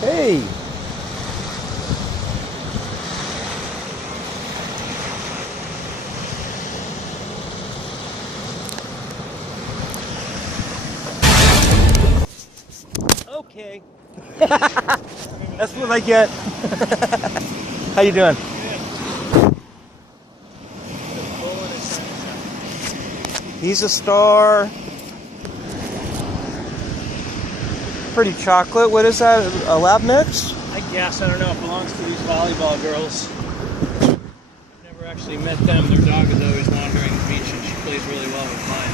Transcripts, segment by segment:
Hey. Okay. That's what I get. How you doing? He's a star. Pretty chocolate. What is that? A lab mix? I guess. I don't know. It belongs to these volleyball girls. Never actually met them. Their dog is always wandering the beach, and she plays really well with mine.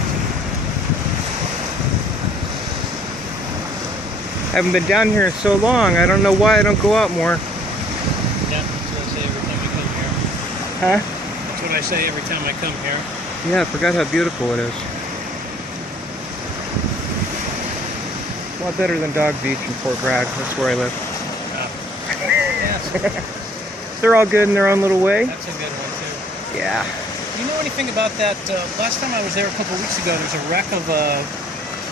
I haven't been down here in so long. I don't know why I don't go out more. Yeah, that's what I say every time I come here. Huh? That's what I say every time I come here. Yeah, I forgot how beautiful it is. A lot better than Dog Beach in Fort Bragg. That's where I live. Yes. They're all good in their own little way. That's a good one, too. Yeah. Do you know anything about that? Last time I was there a couple weeks ago, there's a wreck of a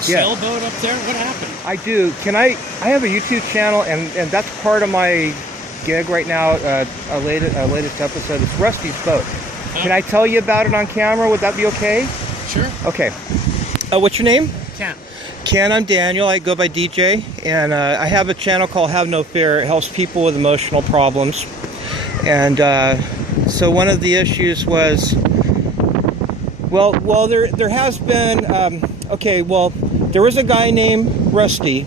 sailboat up there. What happened? I do. I have a YouTube channel, and that's part of my gig right now, a latest episode. It's Rusty's boat. Can I tell you about it on camera? Would that be okay? Sure. Okay. What's your name? Ken. Ken, I'm Daniel. I go by DJ, and I have a channel called Have No Fear. It helps people with emotional problems. And so one of the issues was, well, there has been, there was a guy named Rusty,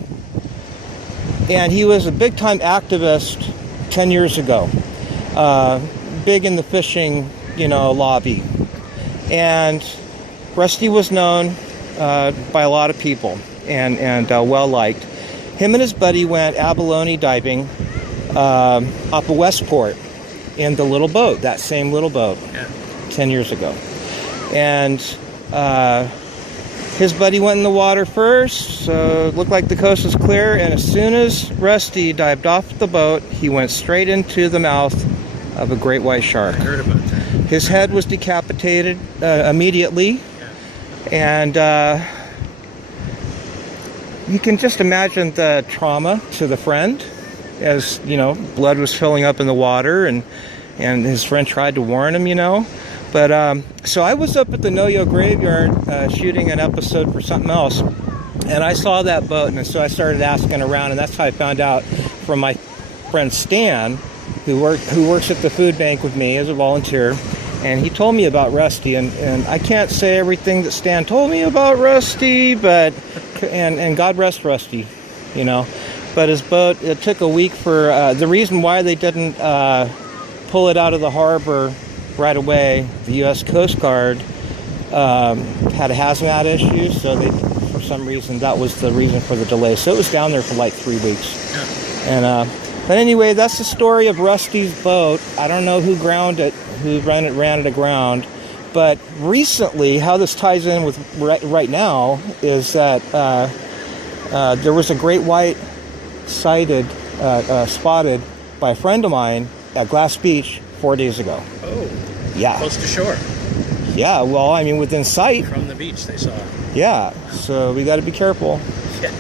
and he was a big-time activist 10 years ago, big in the fishing, lobby. And Rusty was known by a lot of people and well-liked. Him and his buddy went abalone diving up a Westport in the little boat, that same little boat, 10 years ago. And his buddy went in the water first, so it looked like the coast was clear, and as soon as Rusty dived off the boat, he went straight into the mouth of a great white shark. I heard about that. His head was decapitated immediately, and you can just imagine the trauma to the friend, as blood was filling up in the water, and his friend tried to warn him, But so I was up at the No-Yo graveyard shooting an episode for something else, and I saw that boat, and so I started asking around, and that's how I found out from my friend Stan, who works at the food bank with me as a volunteer, and he told me about Rusty, and I can't say everything that Stan told me about Rusty, but and God rest Rusty, But his boat, it took a week for the reason why they didn't pull it out of the harbor right away. The U.S. Coast Guard had a hazmat issue, so for some reason that was the reason for the delay. So it was down there for like 3 weeks. Yeah. And but anyway, that's the story of Rusty's boat. I don't know who ran it aground, but recently, how this ties in with right now is that there was a great white spotted by a friend of mine at Glass Beach 4 days ago. Oh. Yeah. Close to shore. Yeah, well, I mean, within sight. From the beach, they saw it. Yeah, so we got to be careful. Yeah.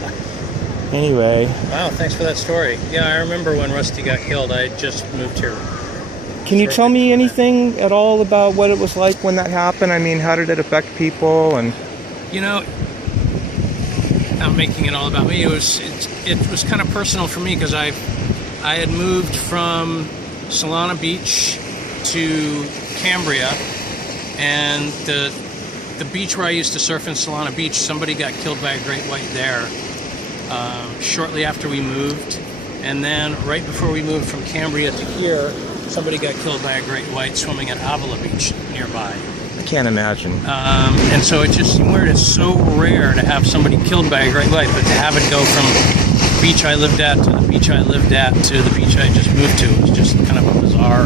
Anyway. Wow, thanks for that story. Yeah, I remember when Rusty got killed. I just moved here. Can you tell me anything at all about what it was like when that happened? I mean, how did it affect people? And not making it all about me. It was kind of personal for me because I had moved from Solana Beach to Cambria, and the beach where I used to surf in Solana Beach, somebody got killed by a great white there shortly after we moved, and then right before we moved from Cambria to here, somebody got killed by a great white swimming at Avila Beach nearby. I can't imagine. And so it just seemed weird. It's so rare to have somebody killed by a great white, but to have it go from the beach I lived at to the beach I lived at to the beach I just moved to was just kind of a bizarre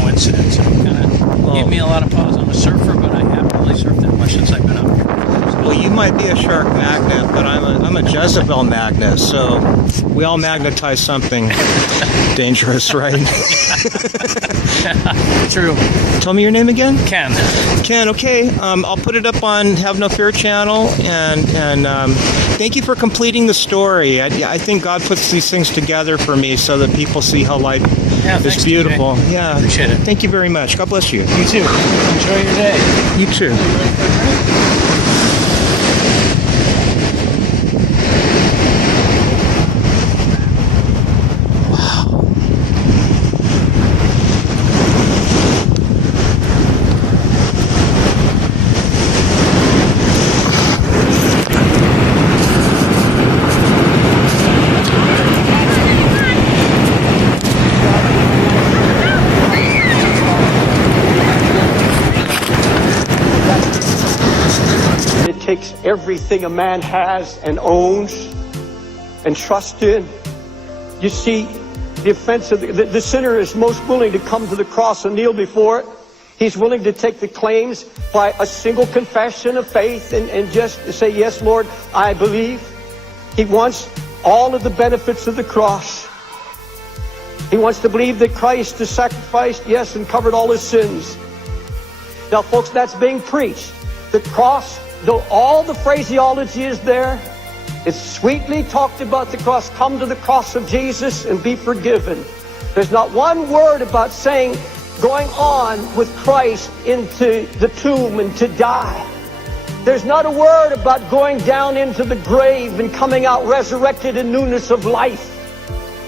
coincidence. It kind of gave me a lot of pause. I'm a surfer, but I haven't really surfed that much since I've been out here. Well, you might be a shark magnet, but I'm a Jezebel magnet, so we all magnetize something dangerous, right? True. Tell me your name again? Ken. Ken, okay. I'll put it up on Have No Fear channel, and thank you for completing the story. I think God puts these things together for me so that people see how life is beautiful. TJ. Yeah. Appreciate it. Thank you very much. God bless you. You too. Enjoy your day. You too. Takes everything a man has and owns and trusts in. You see, the offense of the sinner is most willing to come to the cross and kneel before it. He's willing to take the claims by a single confession of faith and just say, yes, Lord, I believe. He wants all of the benefits of the cross. He wants to believe that Christ has sacrificed, yes, and covered all his sins. Now, folks, that's being preached. The cross, though all the phraseology is there, it's sweetly talked about the cross. Come to the cross of Jesus and be forgiven. There's not one word about saying going on with Christ into the tomb and to die. There's not a word about going down into the grave and coming out resurrected in newness of life.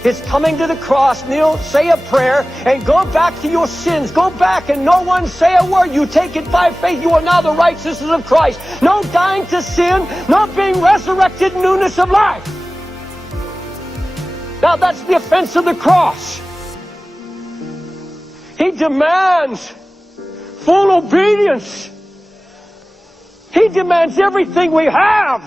It's coming to the cross, kneel, say a prayer, and go back to your sins. Go back and no one say a word. You take it by faith. You are now the righteousness of Christ. No dying to sin, no being resurrected in newness of life. Now that's the offense of the cross. He demands full obedience. He demands everything we have.